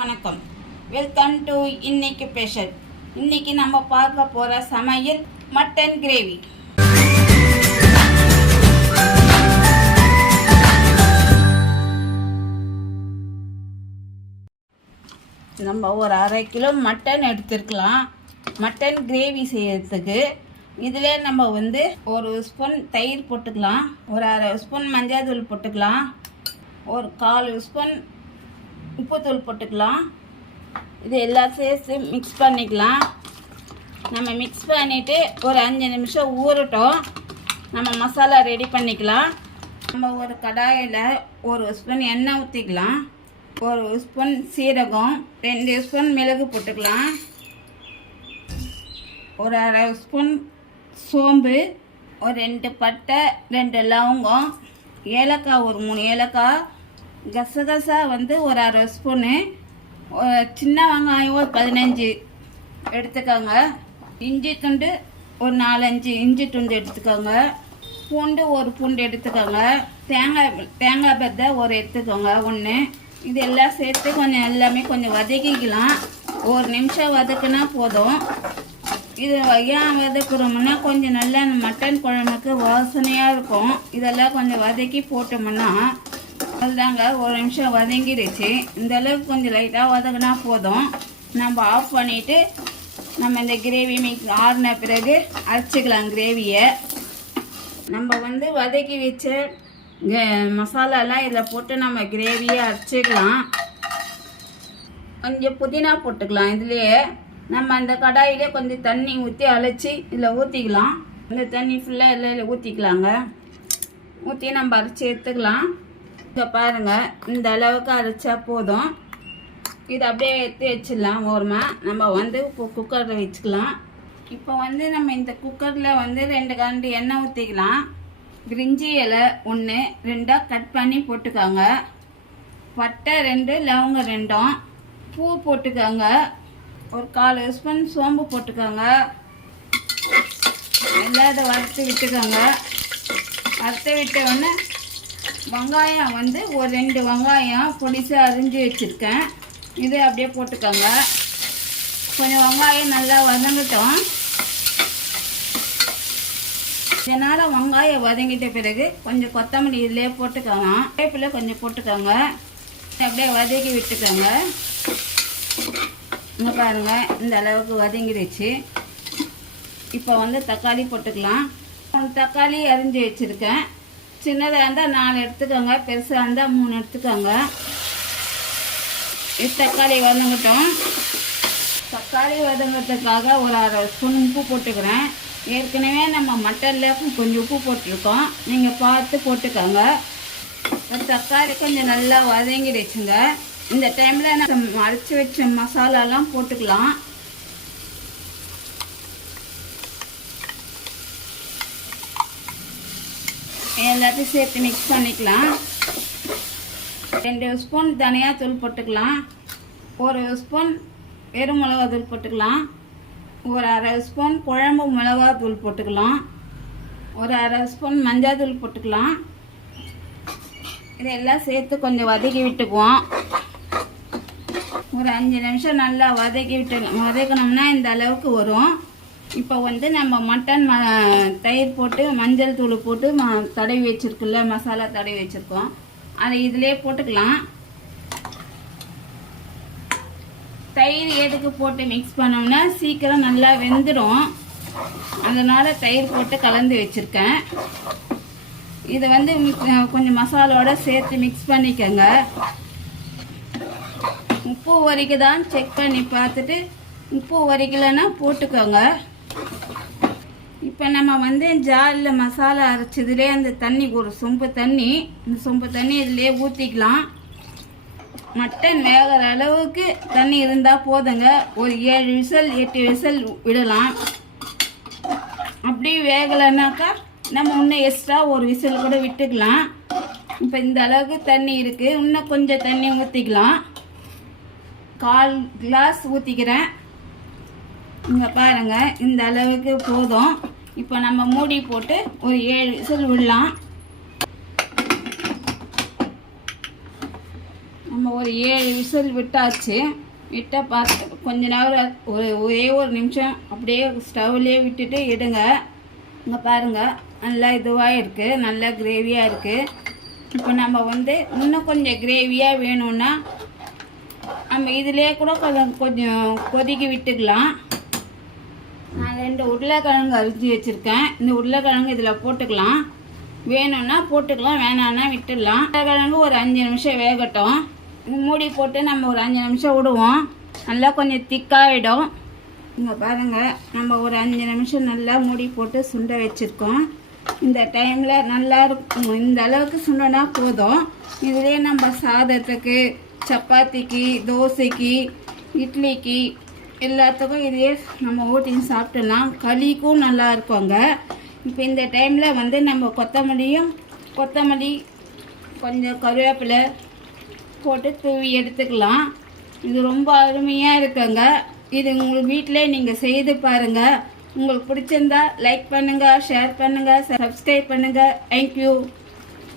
வணக்கம். Welcome to இன்னைக்கு special. இன்னைக்கு நம்ம பார்க்க போற சமையல் மட்டன் கிரேவி. நம்ம ஒரு 1/2 கிலோ மட்டன் எடுத்துருக்கலாம். மட்டன் கிரேவி செய்யறதுக்கு இதில் நம்ம ஒரு ஸ்பூன் தயிர் போட்டுக்கலாம், ஒரு 1/2 ஸ்பூன் மஞ்சள் தூள் போட்டுக்கலாம், ஒரு 1/4 ஸ்பூன் உப்புத்தூள் போட்டுக்கலாம். இது எல்லாம் சேர்த்து மிக்ஸ் பண்ணிக்கலாம். நம்ம மிக்ஸ் பண்ணிவிட்டு ஒரு 5 நிமிஷம் ஊறட்டும். நம்ம மசாலா ரெடி பண்ணிக்கலாம். நம்ம ஒரு கடாயில் ஒரு ஸ்பூன் எண்ணெய் ஊற்றிக்கலாம், ஒரு ஸ்பூன் சீரகம், 2 ஸ்பூன் மிளகு போட்டுக்கலாம், ஒரு 1/2 ஸ்பூன் சோம்பு, ஒரு 2 பட்டை, 2 லவங்கம், ஏலக்காய் ஒரு 3 ஏலக்காய், கசகசா ஒரு 1/2 ஸ்பூனு, சின்ன வெங்காயம் ஒரு 15 எடுத்துக்கோங்க, இஞ்சி துண்டு ஒரு 4-5 இஞ்சி துண்டு எடுத்துக்கோங்க, பூண்டு ஒரு பூண்டு எடுத்துக்கோங்க, தேங்காய் பத்தை ஒரு எடுத்துக்கோங்க 1. இது எல்லாம் சேர்த்து எல்லாமே கொஞ்சம் வதக்கிக்கலாம். 1 நிமிஷம் வதக்குனா போதும். இது ஏன் வதக்குறோம்னா கொஞ்சம் நல்லா மட்டன் குழம்புக்கு வாசனையாக இருக்கும். இதெல்லாம் கொஞ்சம் வதக்கி போட்டோம்னா அதுதாங்க 1 நிமிஷம் வதங்கிடுச்சு. இந்த அளவுக்கு கொஞ்சம் லைட்டாக வதங்கினா போதும். நம்ம ஆஃப் பண்ணிவிட்டு நம்ம இந்த கிரேவி மிக்ஸ் ஆறின பிறகு அரைச்சிக்கலாம். கிரேவியை நம்ம வதக்கி வச்ச மசாலாலாம் இதில் போட்டு நம்ம கிரேவியை அரைச்சிக்கலாம். கொஞ்சம் புதினா போட்டுக்கலாம். இதுலேயே நம்ம அந்த கடாயிலே கொஞ்சம் தண்ணி ஊற்றி அழைச்சி இதில் ஊற்றிக்கலாம். இந்த தண்ணி ஃபுல்லாக இதில் ஊற்றிக்கலாங்க. ஊற்றி நம்ம அரைச்சி எடுத்துக்கலாம். இங்கே பாருங்கள், இந்த அளவுக்கு அரைச்சா போதும். இதை அப்படியே எடுத்து வச்சிடலாம் ஓரமாக. நம்ம குக்கரில் வச்சுக்கலாம். இப்போ நம்ம இந்த குக்கரில் 2 கரண்டி எண்ணெய் ஊற்றிக்கலாம். பிரிஞ்சி இலை 1 2 கட் பண்ணி போட்டுக்கோங்க, பட்டை 2, லவங்கம் 2, பூ போட்டுக்கோங்க, ஒரு 1/4 ஸ்பூன் சோம்பு போட்டுக்கோங்க. எல்லாம் இதை வறுத்து விட்டுக்கோங்க. வறுத்து விட்ட உடனே வெங்காயம் ஒரு 2 வெங்காயம் பொடிசாக அரிஞ்சு வச்சுருக்கேன். இது அப்படியே போட்டுக்கோங்க. கொஞ்சம் வெங்காயம் நல்லா வதங்கட்டும். இதனால் வெங்காயம் வதங்கிட்ட பிறகு கொஞ்சம் கொத்தமல்லி இதிலே போட்டுக்கோங்க, வேப்பிலை கொஞ்சம் போட்டுக்கோங்க. அப்படியே வதக்கி விட்டுக்கோங்க. இங்கே பாருங்கள், இந்த அளவுக்கு வதங்கிடுச்சு. இப்போ தக்காளி போட்டுக்கலாம். தக்காளி அரிஞ்சு வச்சுருக்கேன். சின்னதாக இருந்தால் 4 எடுத்துக்கோங்க, பெருசாக இருந்தால் 3 எடுத்துக்கோங்க. இது தக்காளி வதங்கட்டும். தக்காளி வதங்கிறதுக்காக ஒரு 1/2 ஸ்பூன் உப்பு போட்டுக்கிறேன். ஏற்கனவே நம்ம மட்டனில் கொஞ்சம் உப்பு போட்டிருக்கோம், நீங்கள் பார்த்து போட்டுக்கோங்க. தக்காளி கொஞ்சம் நல்லா வதங்கிடுச்சுங்க. இந்த டைமில் நம்ம அரைச்சி வச்ச மசாலாலாம் போட்டுக்கலாம். எல்லாத்தையும் சேர்த்து மிக்ஸ் பண்ணிக்கலாம். 2 ஸ்பூன் தனியாத்தூள் போட்டுக்கலாம், 1 ஸ்பூன் வெறும் மிளகாத்தூள் போட்டுக்கலாம், ஒரு 1/2 ஸ்பூன் குழம்பு மிளகாத்தூள் போட்டுக்கலாம், ஒரு 1/2 ஸ்பூன் மஞ்சள் தூள் போட்டுக்கலாம். இதெல்லாம் சேர்த்து கொஞ்சம் வதக்கி விட்டுக்குவோம். ஒரு 5 நிமிஷம் நல்லா வதக்கணும்னா இந்த அளவுக்கு வரும். இப்போ நம்ம மட்டன் தயிர் போட்டு மஞ்சள் தூள் போட்டு தடவி வச்சுருக்குல்ல, மசாலா தடவி வச்சுருக்கோம், அதை இதிலே போட்டுக்கலாம். தயிர் எதுக்கு போட்டு மிக்ஸ் பண்ணோம்னா சீக்கிரம் நல்லா வெந்துடும். அதனால் தயிர் போட்டு கலந்து வச்சுருக்கேன். இதை கொஞ்சம் மசாலோட சேர்த்து மிக்ஸ் பண்ணிக்கோங்க. உப்பு வரைக்குதான் செக் பண்ணி பார்த்துட்டு உப்பு வரைக்கலைன்னா போட்டுக்கோங்க. இப்போ நம்ம ஜாரில் மசாலா அரைச்சதுலே அந்த தண்ணி ஒரு சொம்பு தண்ணி, இந்த சொம்பு தண்ணி இதிலே ஊற்றிக்கலாம். மட்டன் வேகிற அளவுக்கு தண்ணி இருந்தால் போதுங்க. ஒரு 7 விசில் 8 விசில் விடலாம். அப்படி வேகலைனாக்கா நம்ம இன்னும் எக்ஸ்ட்ரா ஒரு விசில் கூட விட்டுக்கலாம். இப்போ இந்த அளவுக்கு தண்ணி இருக்குது. இன்னும் கொஞ்சம் தண்ணி ஊற்றிக்கலாம். 1/4 கிளாஸ் ஊற்றிக்கிறேன். இங்கே பாருங்கள், இந்த அளவுக்கு போதும். இப்போ நம்ம மூடி போட்டு ஒரு 7 விசில் விடலாம். நம்ம ஒரு 7 விசில் விட்டாச்சு. விட்டால் பார்த்து கொஞ்ச நேரம் ஒரே ஒரு நிமிஷம் அப்படியே ஸ்டவ்லேயே விட்டுட்டு எடுங்க. இங்கே பாருங்கள், நல்லா இதுவாக இருக்குது, நல்லா கிரேவியாக இருக்குது. இப்போ நம்ம வந்து இன்னும் கொஞ்சம் கிரேவியாக வேணும்னா நம்ம இதிலே கூட கொஞ்சம் கொதிக்க விட்டுக்கலாம். நான் 2 உருளைக்கிழங்கு அரிஞ்சு வச்சுருக்கேன். இந்த உருளைக்கிழங்கு இதில் போட்டுக்கலாம். வேணும்னா போட்டுக்கலாம், வேணான்னா விட்டுடலாம். உருளைக்கிழங்கு ஒரு 5 நிமிஷம் வேகட்டும். மூடி போட்டு நம்ம ஒரு 5 நிமிஷம் விடுவோம். நல்லா கொஞ்சம் திக்காகிடும். இங்கே பாருங்கள், நம்ம ஒரு 5 நிமிஷம் நல்லா மூடி போட்டு சுண்ட வச்சுருக்கோம். இந்த டைமில் நல்லா இருக்கும். இந்த அளவுக்கு சுண்டனா போதும். இதுலேயே நம்ம சாதத்துக்கு, சப்பாத்திக்கு, தோசைக்கு, இட்லிக்கு எல்லாத்துக்கும் இதையே நம்ம ஊட்டின்னு சாப்பிட்டுலாம். களிக்கும் நல்லா இருக்குங்க. இப்போ இந்த டைமில் வந்து நம்ம கொத்தமல்லி கொஞ்சம் கருவேப்பிலை போட்டு தூவி எடுத்துக்கலாம். இது ரொம்ப அருமையாக இருக்குங்க. இது உங்களுக்கு வீட்டிலே நீங்கள் செய்து பாருங்கள். உங்களுக்கு பிடிச்சிருந்தா லைக் பண்ணுங்கள், ஷேர் பண்ணுங்கள், சப்ஸ்கிரைப் பண்ணுங்கள். தேங்க்யூ.